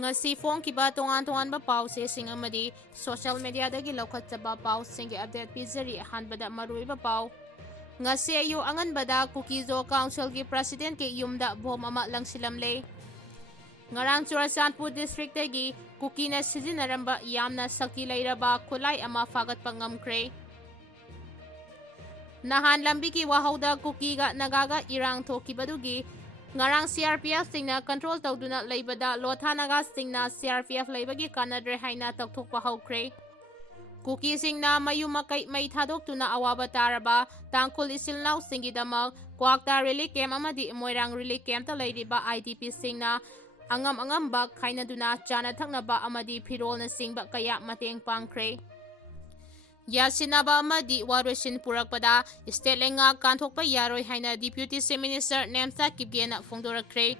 ngasi fongkiba tongan-tonganba pausesing amadi social mediadagi laukhatjaba pausingi update pizari ahanbada maruiba pau ngasi ayu anganbada Kukizo Council gi President ki yumda bom ama Langsinlamle ngarang Churachandpur district tagi Kukina sijinaramba yamna sakti leiraba khulai ama fagatpa ngamkhre nahan lambi ki wahauda Kuki ga nagaga irang thokibadugi ngarang CRPF singna control tawduna leibada lothanaga singna CRPF leibagi kanadre haina takthokpa haukhre Kuki singna mayumakai mai thadoktuna awaba taraba tangkhul isilnaw singidamak kwakta relief camp amadi moirang relief camp ta leiriba IDP singna angam-angamba khainaduna chana thaknaba amadi phirolna singba kaya mateng pangkhre Yasinaba amadi warosin purakpada state lenga kanthokpa yaroi haina Deputy Chief Minister Nemsa Kipgena phongdorakhre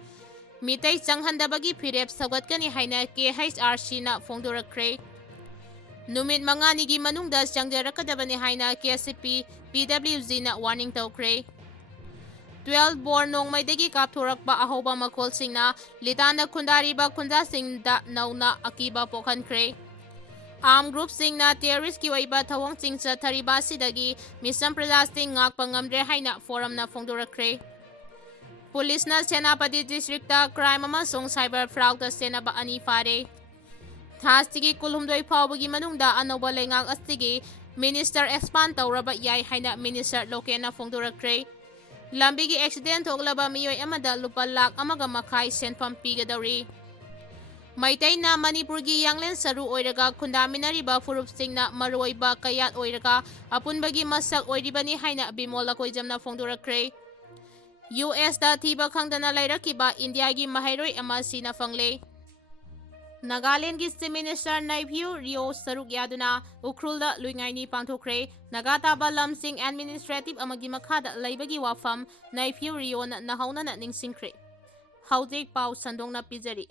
Meitei changhandabagi phirep sawatkani haina KHRC na phongdorakhre Numit mangani gi manungda CHNGJARAKKADBNI haina KCP PWG na warning tawkhre 12 born Nongmei dagi kapthorakpa ahoba makhol singna litana khundariba khunja singda nauna akiba pokhankhre Armed group singna terrorist ki waiba thawang chingcha thariba sidagi mission prajasting ngakpa ngamdre haina forum na phongdorakhre Police na Senapati district ta crime amasung cyber fraud ta senaba ani fare Thastigi kulhumdoi phawbagi manungda anoba lengak astigi minister expand tawraba yai haina minister lokena phongdorakhre Lambigi accident thoklaba miyoi amada lupa lakh amaga makhai senpham pigadori Meitei na Manipur gi yanglen saru oiraga khundaminariba furup singna maroiba kayat oiraga apunbagi masak oiribani haina bimola koijamna phongdorakhre US da thiba khangdana lairakiba India gi mahairoi ama sina fangle Nagaland gi Chief Minister Naiphiu Rio saruk yaduna Ukhrulda luingaini pangthokre Nagataba lamsing administrative amagi makhada laibagi wafam Naiphiu Rio na nahauna na ningsingkhre Haujek pau sandongna pizari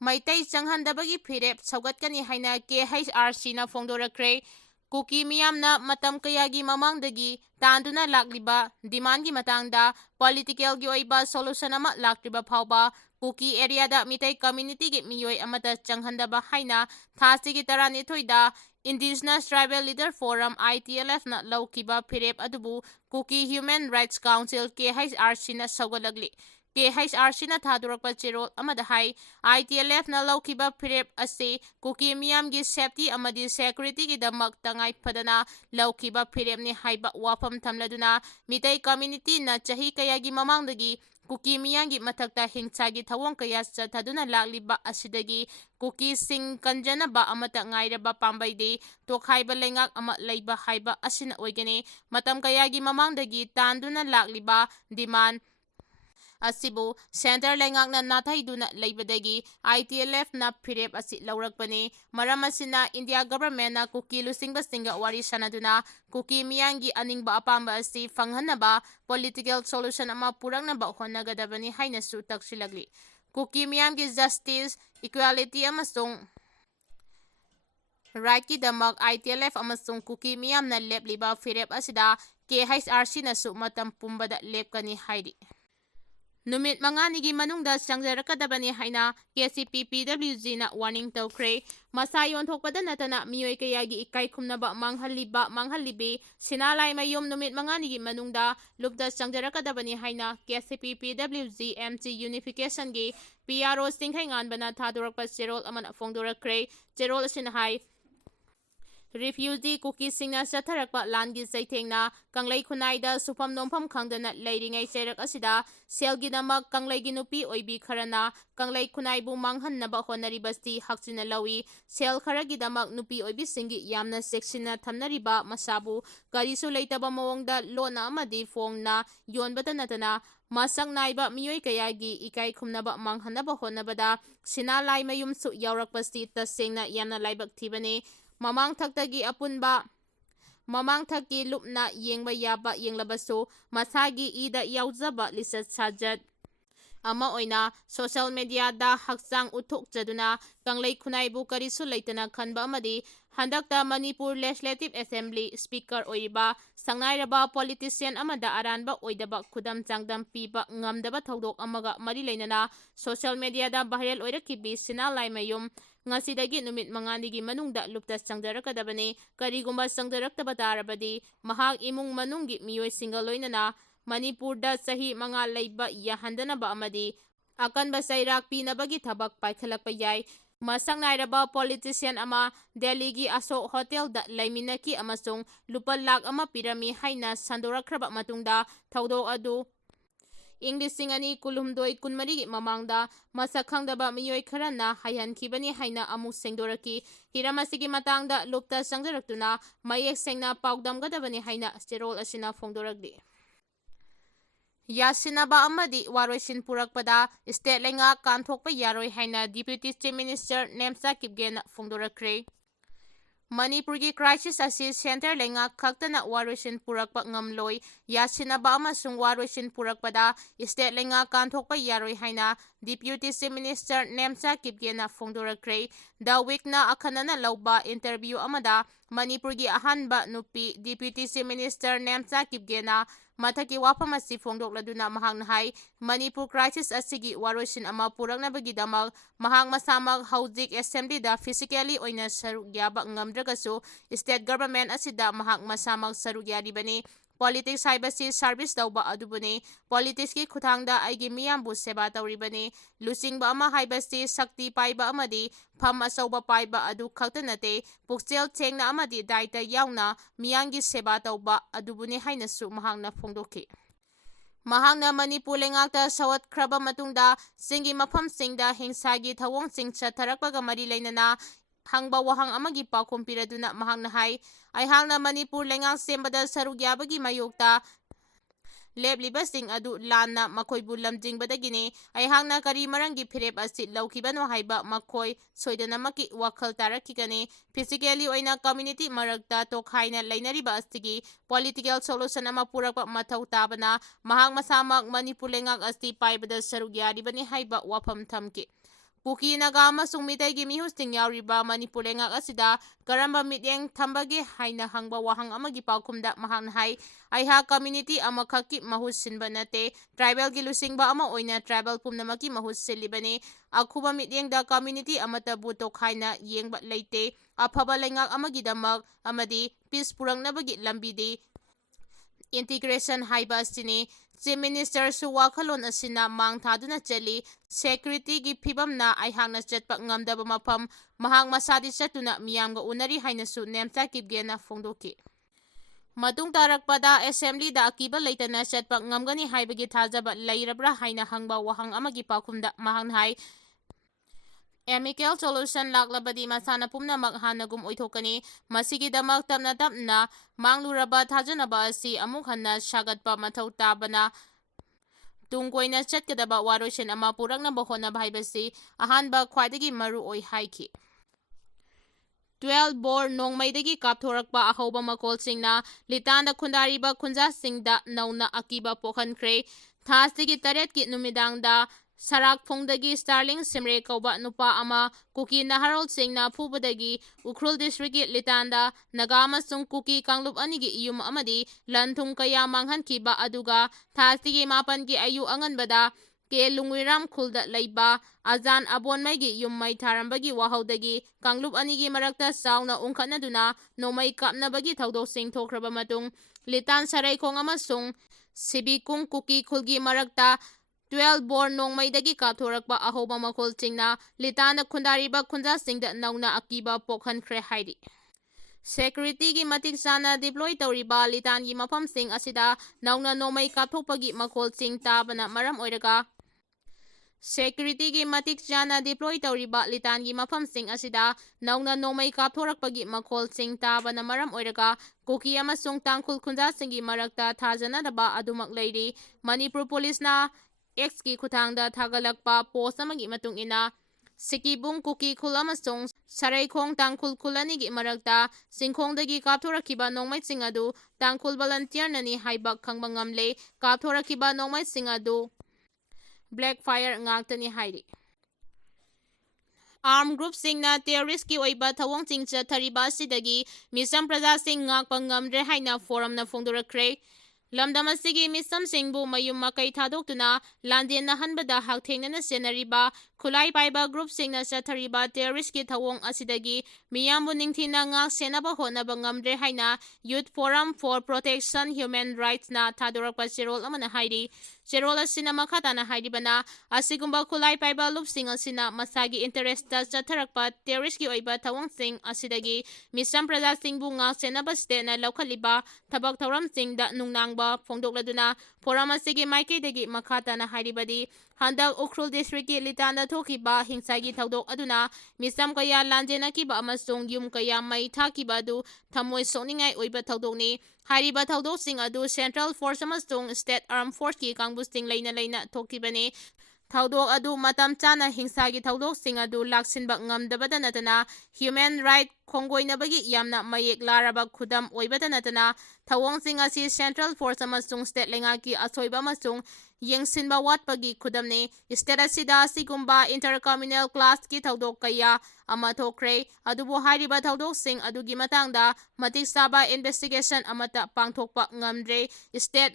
Meitei changhandabagi phirep saugatkani haina KHRC na phongdorakhre Kuki miyamna matam kayagi mamangdagi tanduna lakliba demand gi matangda political gi oiba solution ama lakriba phawba Kuki area da Meitei community gi miyoi amata changhandaba haina thasigi tarani thoida Indigenous Tribal Leader Forum ITLF na lawkiba phirep adubu Kuki Human Rights Council KHRC na saugalagli KHRC na thadurakpa chirol amada hai ITLF na lawkiba phirep ase Kuki miyam gi safety amadi security gi damak tangai phadana lawkiba phirep ni haiba wafam thamladuna Meitei community na chahi kayagi mamangdagi Kuki miyam gi mathakta hingchagi thawong kaya chathaduna lakliba asidagi Kuki sing kanjanaba amata ngairaba pambaide tokhaiba lengak ama leiba haiba asina oigani matam kayagi mamangdagi tanduna lakliba demand asibu center lengakna nathaiduna leibadagi ITLF na phirep asi laurakpani maram asina India government na Kuki lusingba singa wari sanaduna Kuki miyangi aningba apamba asi fanghanaba political solution ama puraknaba honagadabani haina su taksilagli Kuki miyamgi justice equality amasung right ki damak ITLF amasung Kuki miyamna lepliba phirep asida KHRC na su matam pumbada lepkani haidi Numit mangani gi manungda CHNGJARAKKADBNI haina KCP PWG na warning tawkhre masayon thokpada natana miyoi kayagi ikai khumnaba manghalibi sinalai mayum numit mangani gi manungda lubda CHNGJARAKKADBNI haina KCP PWG MT unification gi PRO singkhai nganbana thadurakpa cherol amana phongdorakhre cherol asin hai Refugee Kuki singna chatharakpa langi chaithengna kanglai khunaida supam nompham khangdana leiringai cherak asida selgidamak kanglai gi nupi oibi kharana kanglai khunaibu manghannaba honaribasti hakchina lawi sel kharagidamak nupi oibi singi yamna seksina thamnariba masabu karisu leitaba mawongda lona amadi fongna yonbata natana masak naiba miyoi kayagi ikai khumnaba manghanaba honabada sinalai mayumsu yaurakpasti tasengna yamna laibak thibane Mamang thaktagi apunba mamang thaki lupna yengba yaba yenglabaso masagi ida yauzaba lisat sajat ama oina social media da hakchang uthokjaduna kanglei khunaibu karisu leitana khanba amadi handakta Manipur Legislative Assembly Speaker oiba sangnairaba politician amada aranba oidaba khudam changdam piba ngamdaba thodok amaga mari leinana social media da viral oirakibi sinalai mayum ngasidagi numit manganigi manungda lupta changjarakadabani karigumba changjaraktaba tarabadi mahak imung manunggi miyoi single loinana Manipur da sahi manga leiba yahandanaba amadi akanba sairak pinabagi thabak paikhalakpa yai masang nairaba politician ama Delhi Asok Hotel da laiminaki amasung lupa lakh ama pirami haina sandorakraba matungda thodok adu English ani kulumdoi kunmari mamangda masak khangdaba miyoi kharana hayankhibani haina amuk sengdoraki hiramasigi matangda lupta sangjaraktuna mayek sengna paudamgadabani haina sterol asina fongdorakdi Yasinaba amadi waroisin purakpada state lenga kanthokpa yaroi haina Deputy Chief Minister Nemsa Kipgena fongdorakre Manipurgi crisis asi center lenga khaktana waroisin purakpa ngamloi yasinaba amasung waroisin purakpada state lenga kanthokpa yaroi haina Deputy Chief Minister Nemsa Kipgena fongdorakre the week na akhanana lauba interview amada Manipurgi ahanba nupi Deputy Chief Minister Nemsa Kipgena Mathaki wafam asi fongdokladuna mahangna hai Manipur crisis asigi waroisin ama puraknabagidamak mahang masamak haujik assembly da physically oina saruk yaba ngamdragasu state government asida mahang masamak saruk yaribani politics haibasi service tauba adubuni politics ki khuthangda aigi miyambu seba tauribani lusingba ama haibasi sakti paiba amadi pham asauba paiba adu khaktanate pukchel chengna amadi daita yauna miyangi seba tauba adubuni hainasu mahangna fongdoki Mahangna Manipur lengakta sawat khraba matungda singi mafam singda hingsagi thawong sing chatharakpaga mari leinana hangba wahang amagi pakhum piraduna mahangna hai aihangna Manipur lengang sembada saruk yabagi mayokta leblibasing adu lanna makoibu lamjingbadagini aihangna kari marangi phirep asi laukibano haiba makoi soidanamaki wakhal tarakigani physically oina community marakta tokhaina leinariba astigi political solution ama purakpa mathau tabana mahang masamak Manipur lengak asti paibada saruk yaribani haiba wafam thamki Kuki naga amasung Meitei mihusting yauriba Manipur lengak asida karamba mityeng thambagi haina hangba wahang amagi paukumda mahangna hai aiha community amakhaki mahut sinba nate tribal gi lusingba ama oina tribal pumnamaki mahut silibani akhuba mityengda community amata butok haina yengba leite afaba lengak amagi damak amadi peace purangnabagi lambidi integration haiba sini Chief Minister su wakhalon asina mang thaduna chali security gi phibam na aihangna chatpa ngamdaba mafam mahang masadi chatuna miyamga unari hainasu Nemsa Kipgena fongdoki Matung tarakpada assembly da akiba leitana chatpa ngamgani haibagi thajaba leirabra haina hangba wahang amagi pakhumda mahang hai Amicable solution laklabadi masana pumnamak hanagum oithokani masigidamak tapna tapna mangluraba thajanaba asi amuk hanna sagatpa mathau tabana tungkoina chatkadaba waroisin ama puraknaba honaba haibasi ahanba khwaidagi maru oi haiki 12 bor nongmaidagi kapthorakpa ahauba makolsingna litanda khundariba khunjasingda nauna akiba pokhankhre thasigi 8 ki numidangda Sarak Phongdagi Starling Simre Kauba Nupa Ama Kuki Naharol Singna Phubadagi Ukhrul District Litanda Nagama Sung Kuki Kanglup Anigi Iyum Amadi Lanthung Kaya Manghan Kiba Aduga Thasigi Mapan Ki Ayu Anganbada Ke Lungwiram Khulda Leiba Azan Abon Maigi Yum Mai Tharambagi Wahaudagi Kanglup Anigi Marakta Sauna Ungkhanaduna Nongmei Kapnabagi Thodok Sing Thokraba Matung Litan Sarai Khong Amasung Sibikung Kuki Khulgi Marakta 12 bor nongmaidagi kapthorakpa ahoba makolchingna litana khundariba khunjasingda nauna akiba pokhankhre hairi security gi matik sana deploy tawriba litan gi mafamsing asida nauna Nongmei kapthokpagi makolching tabana maram oiraga security gi matik sana deploy tawriba litan gi mafamsing asida nauna Nongmei kapthorakpagi makolching tabana maram oiraga Kuki amasung tangkhul khunjasingi marakta thajanadaba adumak leiri Manipur police na X ki khutangda thagalakpa post amagi matung ina Sikibung Kuki Khul amasung Saraikong Tangkhul Khulanigi marakta Singkhongdagi kapthorakiba Nongmei singadu Tangkhul volunteer nani haibak khangba ngamle kapthorakiba Nongmei singadu black fire ꯉꯥꯛꯇꯅꯤ ꯍꯥꯏꯔꯤ꯫ ꯑꯥꯔꯝ ꯒ꯭ꯔꯨꯞꯁꯤꯡꯅ ꯇꯦꯔꯣꯔꯤꯁꯀꯤ ꯑꯣꯏꯕ ꯊꯧꯑꯣꯡꯁꯤꯡ ꯆꯠꯊꯔꯤꯕ ꯑꯁꯤꯗꯒꯤ ꯃꯤꯆꯝ ꯄ꯭ꯔꯖꯥꯁꯤꯡ ꯉꯥꯛꯄ ꯉꯝꯗ꯭ꯔꯦ ꯍꯥꯏꯅ ꯐꯣꯔꯝꯅ ꯐꯣꯡꯗꯣꯔꯛꯈ꯭ꯔꯦ꯫ ꯂꯝꯗꯝ ꯑꯁꯤꯒꯤ ꯃꯤꯆꯝꯁꯤꯡꯕꯨ ꯃꯌꯨꯝ ꯃꯀꯩ ꯊꯥꯗꯣꯛꯇꯨꯅ ꯂꯥꯟꯖꯦꯟꯅꯍꯟꯕꯗ ꯍꯛꯊꯦꯡꯅꯅ ꯆꯦꯟꯅꯔꯤꯕ ꯈꯨꯠꯂꯥꯏ ꯄꯥꯏꯕ ꯒ꯭ꯔꯨꯞꯁꯤꯡꯅ ꯆꯠꯊꯔꯤꯕ ꯇꯦꯔꯣꯔꯤꯁꯀꯤ ꯊꯧꯑꯣꯡ ꯑꯁꯤꯗꯒꯤ ꯃꯤꯌꯥꯝꯕꯨ ꯅꯤꯡꯊꯤꯅ ꯉꯥꯛ ꯁꯦꯟꯅꯕ ꯍꯣꯠꯅꯕ ꯉꯝꯗ꯭ꯔꯦ ꯍꯥꯏꯅ youth forum for protection human ꯔꯥꯏꯠꯁꯅ ꯊꯥꯗꯣꯔꯛꯄ ꯆꯦꯔꯣꯜ ꯑꯃꯅ ꯍꯥꯏꯔꯤ꯫ ꯆꯦꯔꯣꯜ ꯑꯁꯤꯅ ꯃꯈꯥ ꯇꯥꯅ ꯍꯥꯏꯔꯤꯕꯅ ꯑꯁꯤꯒꯨꯝꯕ ꯈꯨꯠꯂꯥꯏ ꯄꯥꯏꯕ ꯂꯨꯞꯁꯤꯡ ꯑꯁꯤꯅ ꯃꯁꯥꯒꯤ ꯏꯟꯇꯔꯦꯁꯇ ꯆꯠꯊꯔꯛꯄ ꯇꯦꯔꯣꯔꯤꯁꯀꯤ ꯑꯣꯏꯕ ꯊꯧꯑꯣꯡꯁꯤꯡ ꯑꯁꯤꯗꯒꯤ ꯃꯤꯆꯝ ꯄ꯭ꯔꯖꯥꯁꯤꯡꯕꯨ ꯉꯥꯛ ꯁꯦꯟꯅꯕ ꯁ꯭ꯇꯦꯠꯅ ꯂꯧꯈꯠꯂꯤꯕ ꯊꯕꯛ ꯊꯧꯔꯝꯁꯤꯡꯗ ꯅꯨꯡꯅꯥꯡꯕ ꯐꯣꯡꯗꯣꯛꯂꯗꯨꯅ ꯐꯣꯔꯝ ꯑꯁꯤꯒꯤ ꯃꯥꯏꯀꯩꯗꯒꯤ ꯃꯈꯥ ꯇꯥꯅ ꯍꯥꯏꯔꯤꯕꯗꯤ ꯍꯟꯗꯛ ꯎꯈ꯭ꯔꯨꯜ ꯗꯤꯁꯇ꯭ꯔꯤꯛꯀꯤ ꯂꯤꯇꯥꯟꯗ ꯊꯣꯛꯈꯤꯕ ꯍꯤꯡꯁꯥꯒꯤ ꯊꯧꯗꯣꯛ ꯑꯗꯨꯅ ꯃꯤꯆꯝ ꯀꯌꯥ ꯂꯥꯟꯖꯦꯟꯅꯈꯤꯕ ꯑꯃꯁꯨꯡ ꯌꯨꯝ ꯀꯌꯥ ꯃꯩ ꯊꯥꯈꯤꯕ ꯑꯗꯨ ꯊꯃꯣꯏ ꯁꯣꯛꯅꯤꯡꯉꯥꯏ ꯑꯣꯏꯕ ꯊꯧꯗꯣꯛꯅꯤ꯫ ꯍꯥꯏꯔꯤꯕ ꯊꯧꯗꯣꯛꯁꯤꯡ ꯑꯗꯨ ꯁꯦꯟꯇ꯭ꯔꯦꯜ ꯐꯣꯔꯁ ꯑꯃꯁꯨꯡ ꯁ꯭ꯇꯦꯠ ꯑꯥꯔꯝ ꯐꯣꯔꯁꯀꯤ ꯀꯥꯡꯕꯨꯁꯤꯡ ꯂꯩꯅ ꯊꯣꯛꯈꯤꯕꯅꯤ꯫ ꯊꯧꯗꯣꯛ ꯑꯗꯨ ꯃꯇꯝ ꯆꯥꯅ ꯍꯤꯡꯁꯥꯒꯤ ꯊꯧꯗꯣꯛꯁꯤꯡ ꯑꯗꯨ ꯂꯥꯛꯁꯤꯟꯕ ꯉꯝꯗꯕꯇ ꯅꯠꯇꯅ ꯍ꯭ꯌꯨꯃꯦꯟ ꯔꯥꯏꯠ ꯈꯣꯡꯒꯣꯏꯅꯕꯒꯤ ꯌꯥꯝꯅ ꯃꯌꯦꯛ ꯂꯥꯔꯕ ꯈꯨꯗꯝ ꯑꯣꯏꯕꯇ ꯅꯠꯇꯅ ꯊꯧꯑꯣꯡꯁꯤꯡ ꯑꯁꯤ ꯁꯦꯟꯇ꯭ꯔꯦꯜ ꯐꯣꯔꯁ ꯑꯃꯁꯨꯡ ꯁ꯭ꯇꯦꯠ ꯂꯩꯉꯥꯛꯀꯤ ꯑꯁꯣꯏꯕ ꯑꯃꯁꯨꯡ ꯌꯦꯡꯁꯤꯟꯕ ꯋꯥꯠꯄꯒꯤ ꯈꯨꯗꯝꯅꯤ꯫ ꯁ꯭ꯇꯦꯠ ꯑꯁꯤꯗ ꯑꯁꯤꯒꯨꯝꯕ ꯏꯟꯇꯔꯀꯝꯃ꯭ꯌꯨꯅꯦꯜ ꯀ꯭ꯂꯥꯁꯀꯤ ꯊꯧꯗꯣꯛ ꯀꯌꯥ ꯑꯃ ꯊꯣꯛꯈ꯭ꯔꯦ꯫ ꯑꯗꯨꯕꯨ ꯍꯥꯏꯔꯤꯕ ꯊꯧꯗꯣꯛꯁꯤꯡ ꯑꯗꯨꯒꯤ ꯃꯇꯥꯡꯗ ꯃꯇꯤꯛ ꯆꯥꯕ ꯏꯟꯚꯦꯁꯇꯤꯒꯦꯁꯟ ꯑꯃꯠꯇ ꯄꯥꯡꯊꯣꯛꯄ ꯉꯝꯗ꯭ꯔꯦ꯫ ꯁ꯭ꯇꯦꯠ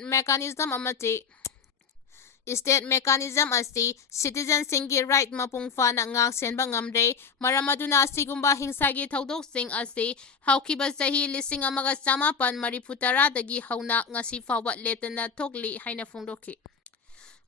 ꯃꯦꯀꯥꯅꯤꯖꯝ ꯑꯁꯤ ꯁꯤꯇꯤꯖꯟꯁꯤꯡꯒꯤ ꯔꯥꯏꯠ ꯃꯄꯨꯡ ꯐꯥꯅ ꯉꯥꯛ ꯁꯦꯟꯕ ꯉꯝꯗ꯭ꯔꯦ꯫ ꯃꯔꯝ ꯑꯗꯨꯅ ꯑꯁꯤꯒꯨꯝꯕ ꯍꯤꯡꯁꯥꯒꯤ ꯊꯧꯗꯣꯛꯁꯤꯡ ꯑꯁꯤ ꯍꯧꯈꯤꯕ ꯆꯍꯤ 1940ꯗꯒꯤ ꯍꯧꯅ ꯉꯁꯤ ꯐꯥꯎꯕ ꯂꯦꯞꯇꯅ ꯊꯣꯛꯂꯤ ꯍꯥꯏꯅ ꯐꯣꯡꯗꯣꯛꯈꯤ꯫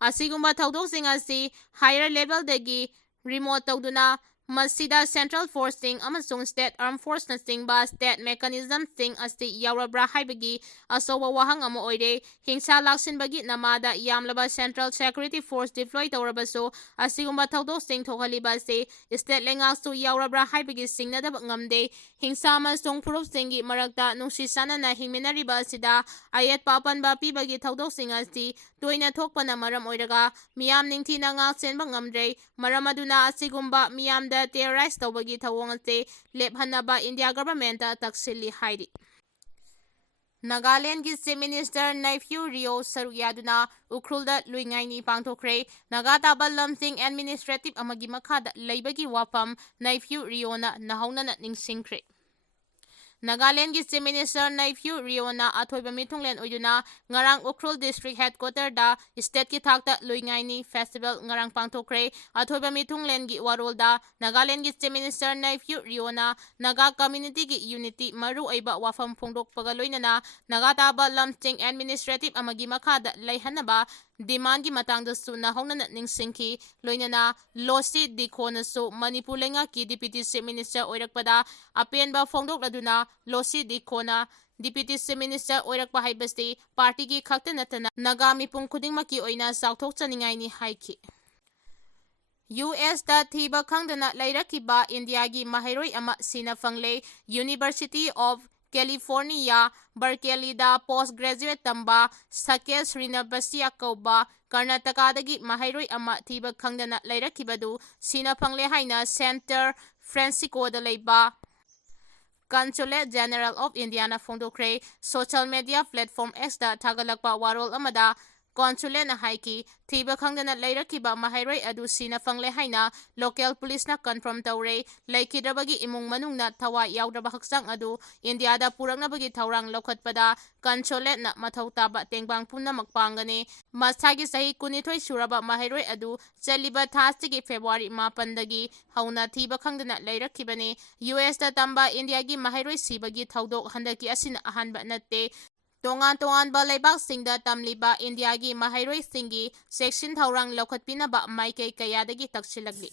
ꯑꯁꯤꯒꯨꯝꯕ ꯊꯧꯗꯣꯛꯁꯤꯡ ꯑꯁꯤ ꯍꯥꯏꯌꯔ ꯂꯦꯚꯦꯜꯗꯒꯤ ꯔꯤꯃꯣꯠ ꯇꯧꯗꯨꯅ ꯃꯁꯤꯗ ꯁꯦꯟꯇ꯭ꯔꯦꯜ ꯐꯣꯔꯁꯁꯤꯡ ꯑꯃꯁꯨꯡ ꯁ꯭ꯇꯦꯠ ꯑꯥꯔꯝ ꯐꯣꯔꯁꯅꯆꯤꯡꯕ ꯁ꯭ꯇꯦꯠ ꯃꯦꯀꯥꯅꯤꯖꯝꯁꯤꯡ ꯑꯁꯤ ꯌꯥꯎꯔꯕ꯭ꯔꯥ ꯍꯥꯏꯕꯒꯤ ꯑꯆꯧꯕ ꯋꯥꯍꯪ ꯑꯃ ꯑꯣꯏꯔꯦ꯫ ꯍꯤꯡꯁꯥ ꯂꯥꯛꯁꯤꯟꯕꯒꯤ ꯅꯃꯥꯗ ꯌꯥꯝꯂꯕ ꯁꯦꯟꯇ꯭ꯔꯦꯜ ꯁꯦꯀ꯭ꯌꯨꯔꯤꯇꯤ ꯐꯣꯔꯁ ꯗꯤꯄ꯭ꯂꯣꯏ ꯇꯧꯔꯕꯁꯨ ꯑꯁꯤꯒꯨꯝꯕ ꯊꯧꯗꯣꯛꯁꯤꯡ ꯊꯣꯛꯍꯜꯂꯤꯕ ꯑꯁꯤ ꯁ꯭ꯇꯦꯠ ꯂꯩꯉꯥꯛꯁꯨ ꯌꯥꯎꯔꯕ꯭ꯔꯥ ꯍꯥꯏꯕꯒꯤ ꯆꯤꯡꯅꯗꯕ ꯉꯝꯗꯦ꯫ ꯍꯤꯡꯁꯥ ꯑꯃꯁꯨꯡ ꯐꯨꯔꯨꯞꯁꯤꯡꯒꯤ ꯃꯔꯛꯇ ꯅꯨꯡꯁꯤ ꯆꯥꯟꯅꯅ ꯍꯤꯡꯃꯤꯟꯅꯔꯤꯕ ꯑꯁꯤꯗ ꯑꯌꯦꯠꯄ ꯑꯄꯟꯕ ꯄꯤꯕꯒꯤ ꯊꯧꯗꯣꯛꯁꯤꯡ ꯑꯁꯤ ꯇꯣꯏꯅ ꯊꯣꯛꯄꯅ ꯃꯔꯝ ꯑꯣꯏꯔꯒ ꯃꯤꯌꯥꯝ ꯅꯤꯡꯊꯤꯅ ꯉꯥꯛ ꯁꯦꯟꯕ ꯉꯝꯗ꯭ꯔꯦ꯫ ꯃꯔꯝ ꯑꯗꯨꯅ ꯑꯁꯤꯒꯨꯝꯕ ꯃꯤꯌꯥꯝꯗ ꯇꯦꯔꯣꯔꯥꯏꯖ ꯇꯧꯕꯒꯤ ꯊꯧꯑꯣꯡ ꯑꯁꯤ ꯂꯦꯞꯍꯟꯅꯕ ꯏꯟꯗꯤꯌꯥ ꯒꯚꯔꯟꯃꯦꯟꯠꯇ ꯇꯛꯁꯤꯜꯂꯤ ꯍꯥꯏꯔꯤ꯫ ꯅꯥꯒꯥꯂꯦꯟꯗꯒꯤ ꯆꯤꯐ ꯃꯤꯅꯤꯁꯇꯔ ꯅꯩꯐ꯭ꯌꯨ ꯔꯤꯑꯣ ꯁꯔꯨꯛ ꯌꯥꯗꯨꯅ ꯎꯈ꯭ꯔꯨꯜꯗ ꯂꯨꯏꯉꯥꯏꯅꯤ ꯄꯥꯡꯊꯣꯛꯈ꯭ꯔꯦ꯫ ꯅꯥꯒꯥ ꯇꯥꯕ ꯂꯝꯁꯤꯡ ꯑꯦꯗꯃꯤꯅꯤꯁꯇ꯭ꯔꯦꯇꯤꯕ ꯑꯃꯒꯤ ꯃꯈꯥꯗ ꯂꯩꯕꯒꯤ ꯋꯥꯐꯝ ꯅꯩꯐ꯭ꯌꯨ ꯔꯤꯑꯣꯅ ꯅꯧꯍꯧꯅꯅ ꯅꯤꯡꯁꯤꯡꯈ꯭ꯔꯦ꯫ ꯅꯥꯒꯥꯂꯦꯟꯗꯒꯤ ꯆꯤꯐ ꯃꯤꯅꯤꯁꯇꯔ ꯅꯩꯐ꯭ꯌꯨ ꯔꯤꯑꯣꯅ ꯑꯊꯣꯏꯕ ꯃꯤꯊꯨꯡꯂꯦꯟ ꯑꯣꯏꯗꯨꯅ ꯉꯔꯥꯡ ꯎꯈ꯭ꯔꯨꯜ ꯗꯤꯁꯇ꯭ꯔꯤꯛ ꯍꯦꯗꯀ꯭ꯋꯥꯇꯔꯗ ꯁ꯭ꯇꯦꯠꯀꯤ ꯊꯥꯛꯇ ꯂꯨꯏꯉꯥꯏꯅꯤ ꯐꯦꯁꯇꯤꯚꯦꯜ ꯉꯔꯥꯡ ꯄꯥꯡꯊꯣꯛꯈ꯭ꯔꯦ꯫ ꯑꯊꯣꯏꯕ ꯃꯤꯊꯨꯡꯂꯦꯟꯒꯤ ꯋꯥꯔꯣꯜꯗ ꯅꯥꯒꯥꯂꯦꯟꯗꯒꯤ ꯆꯤꯐ ꯃꯤꯅꯤꯁꯇꯔ ꯅꯩꯐ꯭ꯌꯨ ꯔꯤꯑꯣꯅ ꯅꯥꯒꯥ ꯀꯝꯃ꯭ꯌꯨꯅꯤꯇꯤꯒꯤ ꯌꯨꯅꯤꯇꯤ ꯃꯔꯨꯑꯣꯏꯕ ꯋꯥꯐꯝ ꯐꯣꯡꯗꯣꯛꯄꯒ ꯂꯣꯏꯅꯅ ꯅꯥꯒꯥ ꯇꯥꯕ ꯂꯝꯁꯤꯡ ꯑꯦꯗꯃꯤꯅꯤꯁꯇ꯭ꯔꯦꯇꯤꯕ ꯑꯃꯒꯤ ꯃꯈꯥꯗ ꯂꯩꯍꯟꯅꯕ ꯗꯤꯃꯥꯟꯒꯤ ꯃꯇꯥꯡꯗꯁꯨ ꯅꯧꯍꯧꯅꯅ ꯅꯤꯡꯁꯤꯡꯈꯤ꯫ ꯂꯣꯏꯅꯅ ꯂꯣꯁꯤ ꯗꯤꯈꯣꯅꯁꯨ ꯃꯅꯤꯄꯨꯔ ꯂꯩꯉꯥꯛꯀꯤ ꯗꯤꯄ꯭ꯌꯨꯇꯤ ꯆꯤꯐ ꯃꯤꯅꯤꯁꯇꯔ ꯑꯣꯏꯔꯛꯄꯗ ꯑꯄꯦꯟꯕ ꯐꯣꯡꯗꯣꯛꯂꯗꯨꯅ ꯂꯣꯁꯤ ꯗꯤꯈꯣꯅ ꯗꯤꯄ꯭ꯌꯨꯇꯤ ꯆꯤꯐ ꯃꯤꯅꯤꯁꯇꯔ ꯑꯣꯏꯔꯛꯄ ꯍꯥꯏꯕꯁꯤ ꯄꯥꯔꯇꯤꯒꯤ ꯈꯛꯇ ꯅꯠꯇꯅ ꯅꯥꯒꯥ ꯃꯤꯄꯨꯝ ꯈꯨꯗꯤꯡꯃꯛꯀꯤ ꯑꯣꯏꯅ ꯆꯥꯎꯊꯣꯛꯆꯅꯤꯡꯉꯥꯏꯅꯤ ꯍꯥꯏꯈꯤ꯫ ꯌꯨ.ꯑꯦꯁ.ꯇ ꯊꯤꯕ ꯈꯪꯗꯅ ꯂꯩꯔꯛꯈꯤꯕ ꯏꯟꯗꯤꯌꯥꯒꯤ ꯃꯍꯩꯔꯣꯏ ꯑꯃ ꯁꯤꯅ ꯐꯪꯂꯦ꯫ ꯌꯨꯅꯤꯚꯔꯁꯤꯇꯤ ꯑꯣꯐ ꯀꯦꯂꯤꯐꯣꯔꯅꯤꯌꯥ ꯕꯔꯀꯦꯂꯤꯗ ꯄꯣꯁꯠ ꯒ꯭ꯔꯦꯖꯨꯑꯦꯠ ꯇꯝꯕ ꯁꯀꯦꯁ ꯁ꯭ꯔꯤꯅꯕꯁꯤꯌꯥ ꯀꯧꯕ ꯀꯔꯅꯥꯇꯀꯥꯗꯒꯤ ꯃꯍꯩꯔꯣꯏ ꯑꯃ ꯊꯤꯕ ꯈꯪꯗꯅ ꯂꯩꯔꯛꯈꯤꯕꯗꯨ ꯁꯤꯅ ꯐꯪꯂꯦ ꯍꯥꯏꯅ ꯁꯦꯟꯇꯔ ꯐ꯭ꯔꯦꯟꯁꯤꯁꯀꯣꯗ ꯂꯩꯕ ꯀꯟꯁꯨꯂꯦꯠ ꯖꯦꯅꯔꯦꯜ ꯑꯣꯐ ꯏꯟꯗꯤꯌꯥꯅ ꯐꯣꯡꯗꯣꯛꯈ꯭ꯔꯦ꯫ ꯁꯣꯁꯤꯌꯦꯜ ꯃꯤꯗꯤꯌꯥ ꯄ꯭ꯂꯦꯠꯐꯣꯔꯝ ꯑꯦꯛꯁꯇ ꯊꯥꯒꯠꯂꯛꯄ ꯋꯥꯔꯣꯜ ꯑꯃꯗ ꯀꯣꯟꯁꯨꯂꯦꯠꯅ ꯍꯥꯏꯈꯤ ꯊꯤꯕ ꯈꯪꯗꯅ ꯂꯩꯔꯛꯈꯤꯕ ꯃꯍꯩꯔꯣꯏ ꯑꯗꯨ ꯁꯤꯅ ꯐꯪꯂꯦ ꯍꯥꯏꯅ ꯂꯣꯀꯦꯜ ꯄꯨꯂꯤꯁꯅ ꯀꯟꯐꯥꯔꯝ ꯇꯧꯔꯦ꯫ ꯂꯩꯈꯤꯗ꯭ꯔꯕꯒꯤ ꯏꯃꯨꯡ ꯃꯅꯨꯡꯅ ꯊꯋꯥꯏ ꯌꯥꯎꯗ꯭ꯔꯕ ꯍꯛꯆꯥꯡ ꯑꯗꯨ ꯏꯟꯗꯤꯌꯥꯗ ꯄꯨꯔꯛꯅꯕꯒꯤ ꯊꯧꯔꯥꯡ ꯂꯧꯈꯠꯄꯗ ꯀꯟꯁꯨꯂꯦꯠꯅ ꯃꯊꯧ ꯇꯥꯕ ꯇꯦꯡꯕꯥꯡ ꯄꯨꯝꯅꯃꯛ ꯄꯥꯡꯒꯅꯤ꯫ ꯃꯁꯥꯒꯤ ꯆꯍꯤ 22 ꯁꯨꯔꯕ ꯃꯍꯩꯔꯣꯏ ꯑꯗꯨ ꯆꯠꯂꯤꯕ ꯊꯥ ꯑꯁꯤꯒꯤ ꯐꯦꯕ꯭ꯔꯨꯋꯥꯔꯤ 9ꯗꯒꯤ ꯍꯧꯅ ꯊꯤꯕ ꯈꯪꯗꯅ ꯂꯩꯔꯛꯈꯤꯕꯅꯤ꯫ ꯌꯨ.ꯑꯦꯁ.ꯇ ꯇꯝꯕ ꯏꯟꯗꯤꯌꯥꯒꯤ ꯃꯍꯩꯔꯣꯏ ꯁꯤꯕꯒꯤ ꯊꯧꯗꯣꯛ ꯍꯟꯗꯛꯀꯤ ꯑꯁꯤꯅ ꯑꯍꯥꯟꯕ ꯅꯠꯇꯦ꯫ ꯇꯣꯉꯥꯟ ꯇꯣꯉꯥꯟꯕ ꯂꯩꯕꯥꯛꯁꯤꯡꯗ ꯇꯝꯂꯤꯕ ꯏꯟꯗꯤꯌꯥꯒꯤ ꯃꯍꯩꯔꯣꯏꯁꯤꯡꯒꯤ ꯆꯦꯛꯁꯤꯟ ꯊꯧꯔꯥꯡ ꯂꯧꯈꯠꯄꯤꯅꯕ ꯃꯥꯏꯀꯩ ꯀꯌꯥꯗꯒꯤ ꯇꯛꯁꯤꯜꯂꯛꯂꯤ꯫